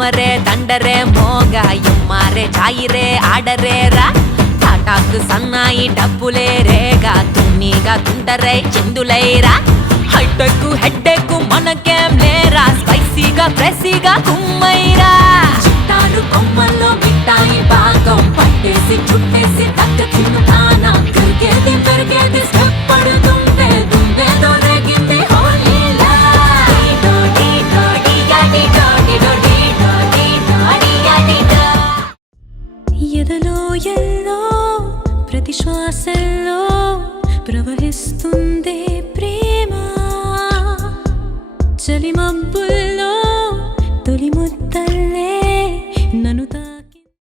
దమ్మరే దండరే మోగ ఎమ్మారే చాయిరే ఆడరే రా టాటాకు సన్నాయి డబ్బులే రేగా తున్నీగా తుంటరై చిందులైరా హైటెక్కు హెడ్డెక్కు మనకేం లేరా స్పైసీగా ప్రెసీగా కుమ్మైరా చిట్టాలు కొమ్మల్లో మిఠాయి భాగం పట్టేసి చుట్టేసి తక్క తిన్ను కానా తిరిగేది పెరిగేది స్టెప్ పడుతుంటే దుందేదో రేగింది హోలీలా డీడో డీడో డీగా డీడో డీడో డీడో డీడో డీగా డీడో ఎదలో ఎల్లో ప్రతి శ్వాసల్లో ప్రవహిస్తుందే ప్రేమ చలి మబ్బుల్లో